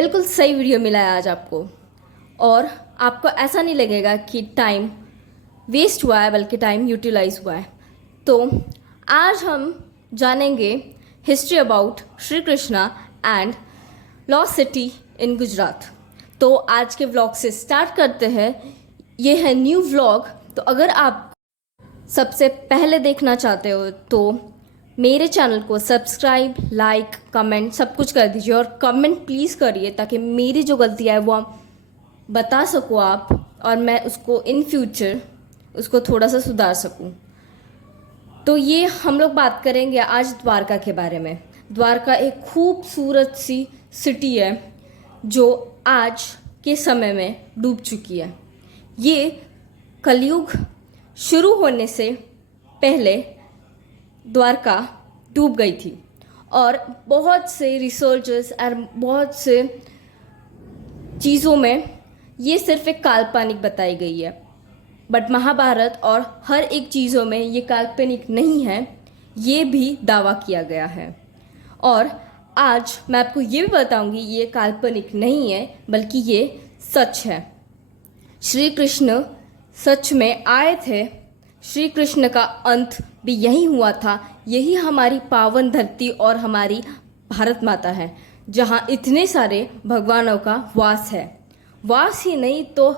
बिल्कुल सही वीडियो मिला है आज आपको। और आपको ऐसा नहीं लगेगा कि टाइम वेस्ट हुआ है, बल्कि टाइम यूटिलाइज हुआ है। तो आज हम जानेंगे history about Shri Krishna and lost city in Gujarat. तो आज के व्लॉग से स्टार्ट करते हैं। ये है न्यू व्लॉग। तो अगर आप सबसे पहले देखना चाहते हो तो मेरे चैनल को सब्सक्राइब, लाइक, कमेंट सब कुछ कर दीजिए। और कमेंट प्लीज़ करिए ताकि मेरी जो गलतियाँ है वो बता सको आप, और मैं उसको इन फ्यूचर उसको थोड़ा सा सुधार सकूं। तो ये हम लोग बात करेंगे आज द्वारका के बारे में। द्वारका एक खूबसूरत सी सिटी है जो आज के समय में डूब चुकी है। ये कलयुग शुरू होने से पहले द्वारका डूब गई थी, और बहुत से रिसर्चर्स और बहुत से चीज़ों में ये सिर्फ एक काल्पनिक बताई गई है। बट महाभारत और हर एक चीज़ों में ये काल्पनिक नहीं है, ये भी दावा किया गया है। और आज मैं आपको ये भी बताऊंगी ये काल्पनिक नहीं है बल्कि ये सच है। श्री कृष्ण सच में आए थे। श्री कृष्ण का अंत भी यही हुआ था। यही हमारी पावन धरती और हमारी भारत माता है, जहाँ इतने सारे भगवानों का वास है। वास ही नहीं तो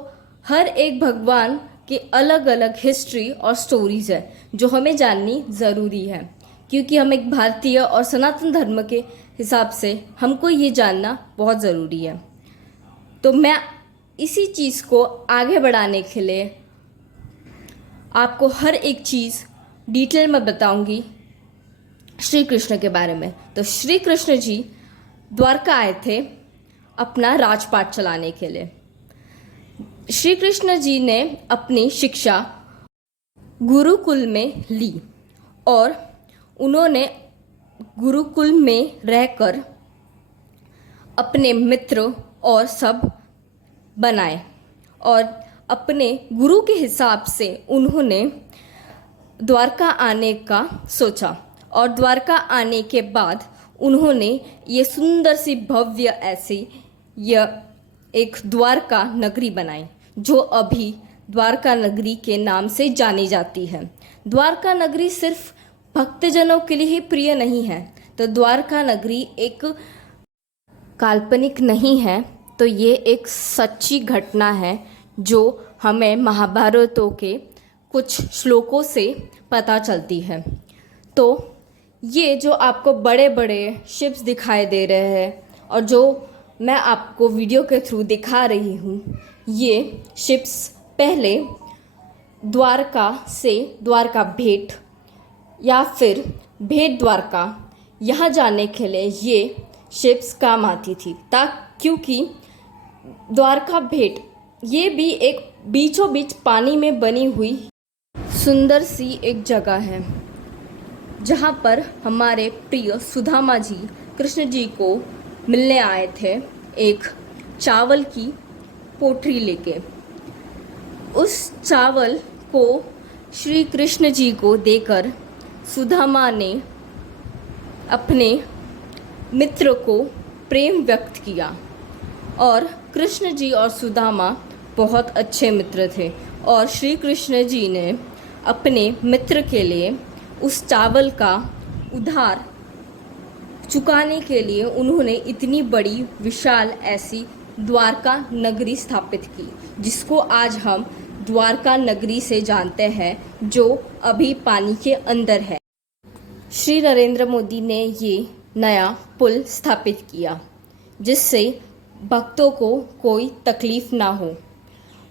हर एक भगवान के अलग अलग हिस्ट्री और स्टोरीज है जो हमें जाननी ज़रूरी है, क्योंकि हम एक भारतीय और सनातन धर्म के हिसाब से हमको ये जानना बहुत ज़रूरी है। तो मैं इसी चीज़ को आगे बढ़ाने के लिए आपको हर एक चीज़ डिटेल में बताऊंगी श्री कृष्ण के बारे में। तो श्री कृष्ण जी द्वारका आए थे अपना राजपाट चलाने के लिए। श्री कृष्ण जी ने अपनी शिक्षा गुरुकुल में ली और उन्होंने गुरुकुल में रहकर अपने मित्र और सब बनाए, और अपने गुरु के हिसाब से उन्होंने द्वारका आने का सोचा। और द्वारका आने के बाद उन्होंने ये सुंदर सी भव्य ऐसी यह एक द्वारका नगरी बनाई, जो अभी द्वारका नगरी के नाम से जानी जाती है। द्वारका नगरी सिर्फ भक्तजनों के लिए ही प्रिय नहीं है, तो द्वारका नगरी एक काल्पनिक नहीं है, तो ये एक सच्ची घटना है जो हमें महाभारतों के कुछ श्लोकों से पता चलती है। तो ये जो आपको बड़े बड़े शिप्स दिखाई दे रहे हैं और जो मैं आपको वीडियो के थ्रू दिखा रही हूँ, ये शिप्स पहले द्वारका से द्वारका भेट या फिर भेट द्वारका यहाँ जाने के लिए ये शिप्स काम आती थी। क्योंकि द्वारका भेट ये भी एक बीचों बीच पानी में बनी हुई सुंदर सी एक जगह है, जहाँ पर हमारे प्रिय सुदामा जी कृष्ण जी को मिलने आए थे एक चावल की पोटली लेके। उस चावल को श्री कृष्ण जी को देकर सुदामा ने अपने मित्र को प्रेम व्यक्त किया। और कृष्ण जी और सुदामा बहुत अच्छे मित्र थे, और श्री कृष्ण जी ने अपने मित्र के लिए उस चावल का उधार चुकाने के लिए उन्होंने इतनी बड़ी विशाल ऐसी द्वारका नगरी स्थापित की, जिसको आज हम द्वारका नगरी से जानते हैं, जो अभी पानी के अंदर है। श्री नरेंद्र मोदी ने ये नया पुल स्थापित किया जिससे भक्तों को कोई तकलीफ़ ना हो।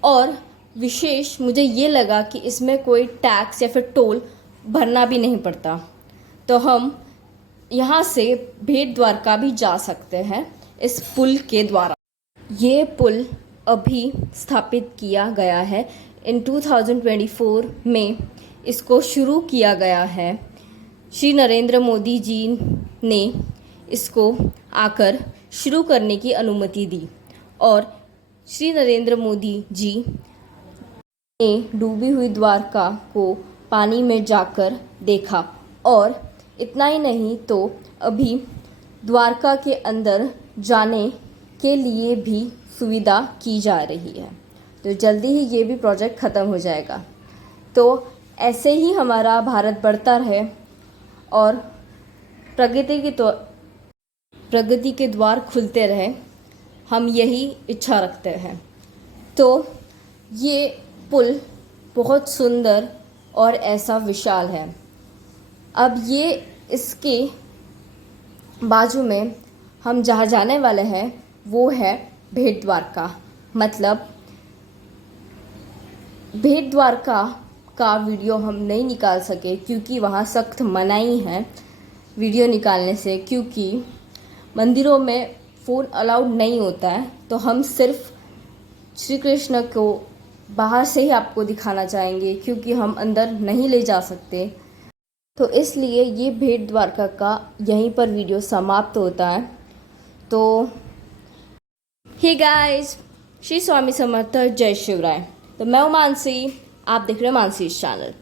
और विशेष मुझे ये लगा कि इसमें कोई टैक्स या फिर टोल भरना भी नहीं पड़ता, तो हम यहाँ से भेट द्वारका भी जा सकते हैं इस पुल के द्वारा। ये पुल अभी स्थापित किया गया है। इन 2024 में इसको शुरू किया गया है। श्री नरेंद्र मोदी जी ने इसको आकर शुरू करने की अनुमति दी, और श्री नरेंद्र मोदी जी ने डूबी हुई द्वारका को पानी में जाकर देखा। और इतना ही नहीं तो अभी द्वारका के अंदर जाने के लिए भी सुविधा की जा रही है। तो जल्दी ही ये भी प्रोजेक्ट ख़त्म हो जाएगा। तो ऐसे ही हमारा भारत बढ़ता रहे और प्रगति के द्वार खुलते रहे, हम यही इच्छा रखते हैं। तो ये पुल बहुत सुंदर और ऐसा विशाल है। अब ये इसके बाजू में हम जहाँ जाने वाले हैं वो है भेट द्वारका। मतलब भेट द्वारका का वीडियो हम नहीं निकाल सके क्योंकि वहाँ सख्त मनाही है वीडियो निकालने से, क्योंकि मंदिरों में फ़ोन अलाउड नहीं होता है। तो हम सिर्फ श्री कृष्ण को बाहर से ही आपको दिखाना चाहेंगे क्योंकि हम अंदर नहीं ले जा सकते। तो इसलिए ये भेट द्वारका का यहीं पर वीडियो समाप्त होता है। तो हे गाइस, श्री स्वामी समर्थ, जय शिवराय। तो मैं हूँ मानसी, आप देख रहे हैं मानसी चैनल।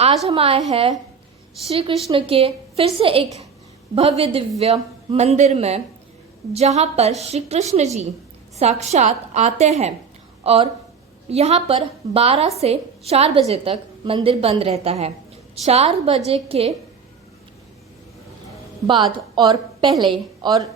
आज हम आए हैं श्री कृष्ण के फिर से एक भव्य दिव्य मंदिर में, जहाँ पर श्री कृष्ण जी साक्षात आते हैं और यहाँ पर 12 से 4 बजे तक मंदिर बंद रहता है। 4 बजे के बाद और पहले और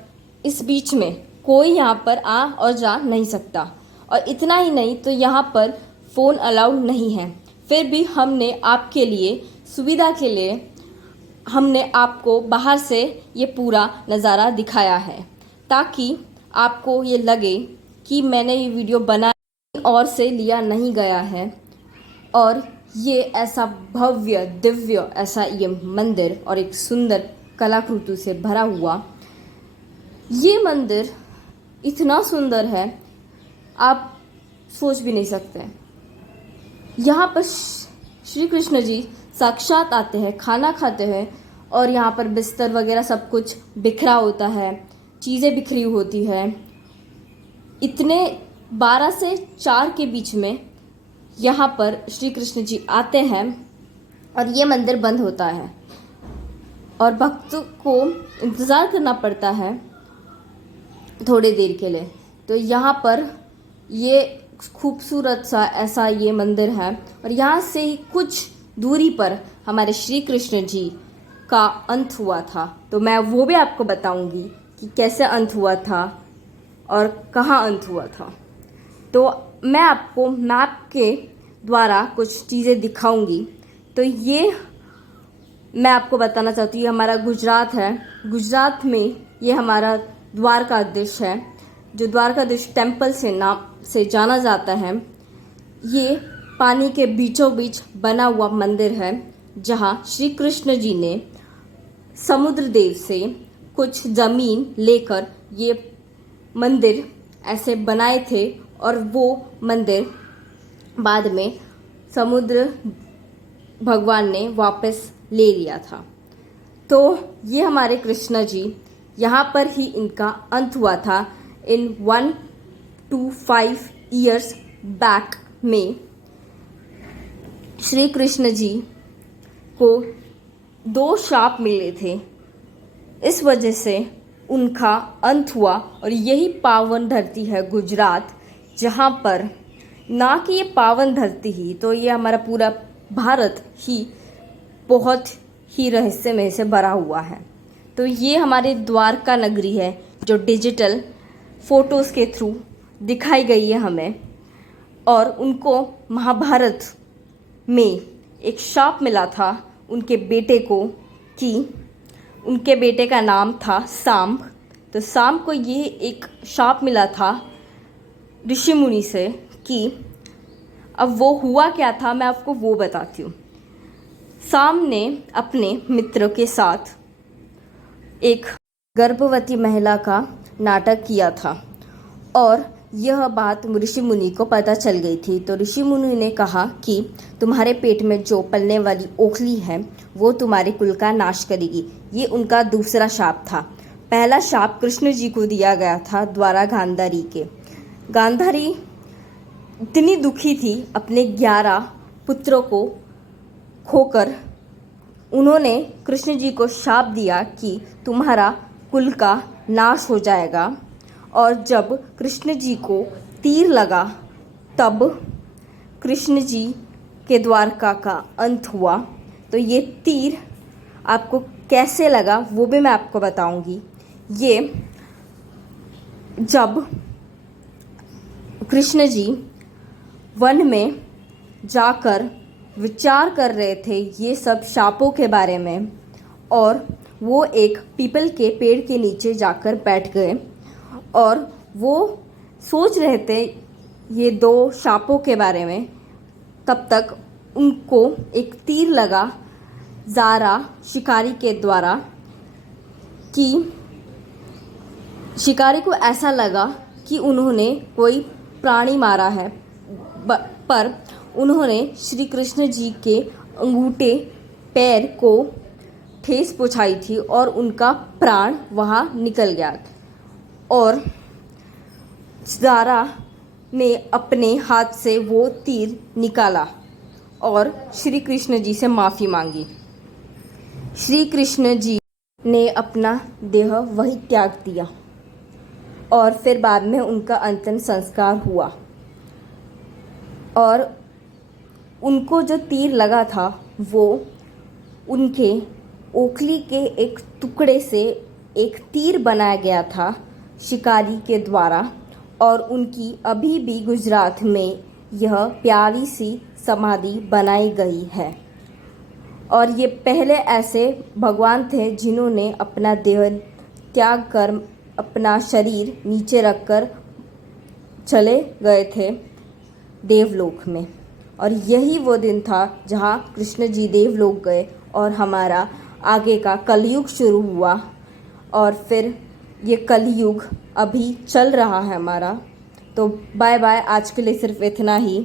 इस बीच में कोई यहाँ पर आ और जा नहीं सकता। और इतना ही नहीं, तो यहाँ पर फ़ोन अलाउड नहीं है। फिर भी हमने आपके लिए, सुविधा के लिए, हमने आपको बाहर से ये पूरा नज़ारा दिखाया है, ताकि आपको ये लगे कि मैंने ये वीडियो बनाई और से लिया नहीं गया है। और ये ऐसा भव्य दिव्य ऐसा ये मंदिर और एक सुंदर कलाकृति से भरा हुआ ये मंदिर इतना सुंदर है, आप सोच भी नहीं सकते। यहाँ पर श्री कृष्ण जी साक्षात आते हैं, खाना खाते हैं और यहाँ पर बिस्तर वगैरह सब कुछ बिखरा होता है, चीज़ें बिखरी होती है। इतने 12 से 4 के बीच में यहाँ पर श्री कृष्ण जी आते हैं और ये मंदिर बंद होता है और भक्तों को इंतज़ार करना पड़ता है थोड़ी देर के लिए। तो यहाँ पर ये खूबसूरत सा ऐसा ये मंदिर है और यहाँ से ही कुछ दूरी पर हमारे श्री कृष्ण जी का अंत हुआ था। तो मैं वो भी आपको बताऊंगी कि कैसे अंत हुआ था और कहाँ अंत हुआ था। तो मैं आपको मैप के द्वारा कुछ चीज़ें दिखाऊंगी। तो ये मैं आपको बताना चाहती हूँ, ये हमारा गुजरात है। गुजरात में ये हमारा द्वारकाधीश है, जो द्वारकाधीश टेम्पल से नाम से जाना जाता है। ये पानी के बीचों बीच बना हुआ मंदिर है, जहाँ श्री कृष्ण जी ने समुद्र देव से कुछ ज़मीन लेकर ये मंदिर ऐसे बनाए थे और वो मंदिर बाद में समुद्र भगवान ने वापस ले लिया था। तो ये हमारे कृष्ण जी, यहाँ पर ही इनका अंत हुआ था। इन 1 to 5 years बैक में श्री कृष्ण जी को 2 शाप मिले थे, इस वजह से उनका अंत हुआ। और यही पावन धरती है गुजरात, जहाँ पर ना कि ये पावन धरती ही, तो ये हमारा पूरा भारत ही बहुत ही रहस्यमय से भरा हुआ है। तो ये हमारे द्वारका नगरी है, जो डिजिटल फ़ोटोज़ के थ्रू दिखाई गई है हमें। और उनको महाभारत में एक शाप मिला था उनके बेटे को, कि उनके बेटे का नाम था सांब। तो सांब को ये एक शाप मिला था ऋषि मुनि से, कि अब वो हुआ क्या था मैं आपको वो बताती हूँ। सांब ने अपने मित्र के साथ एक गर्भवती महिला का नाटक किया था और यह बात ऋषि मुनि को पता चल गई थी। तो ऋषि मुनि ने कहा कि तुम्हारे पेट में जो पलने वाली ओखली है वो तुम्हारे कुल का नाश करेगी। ये उनका दूसरा शाप था। पहला शाप कृष्ण जी को दिया गया था द्वारा गांधारी के। गांधारी इतनी दुखी थी अपने 11 पुत्रों को खोकर, उन्होंने कृष्ण जी को शाप दिया कि तुम्हारा कुल का नाश हो जाएगा और जब कृष्ण जी को तीर लगा तब कृष्ण जी के द्वारका का अंत हुआ। तो ये तीर आपको कैसे लगा वो भी मैं आपको बताऊंगी। ये जब कृष्ण जी वन में जाकर विचार कर रहे थे ये सब शापों के बारे में, और वो एक पीपल के पेड़ के नीचे जाकर बैठ गए और वो सोच रहे थे ये दो शापों के बारे में। तब तक उनको एक तीर लगा ज़ारा शिकारी के द्वारा कि शिकारी को ऐसा लगा कि उन्होंने कोई प्राणी मारा है, पर उन्होंने श्री कृष्ण जी के अंगूठे पैर को ठेस पहुंचाई थी और उनका प्राण वहाँ निकल गया। और ज़ारा ने अपने हाथ से वो तीर निकाला और श्री कृष्ण जी से माफ़ी मांगी। श्री कृष्ण जी ने अपना देह वही त्याग दिया और फिर बाद में उनका अंतिम संस्कार हुआ। और उनको जो तीर लगा था वो उनके ओखली के एक टुकड़े से एक तीर बनाया गया था शिकारी के द्वारा, और उनकी अभी भी गुजरात में यह प्यारी सी समाधि बनाई गई है। और ये पहले ऐसे भगवान थे जिन्होंने अपना देह त्याग कर अपना शरीर नीचे रखकर चले गए थे देवलोक में। और यही वो दिन था जहाँ कृष्ण जी देवलोक गए और हमारा आगे का कलयुग शुरू हुआ। और फिर ये कलयुग अभी चल रहा है हमारा। तो बाय बाय, आज के लिए सिर्फ इतना ही।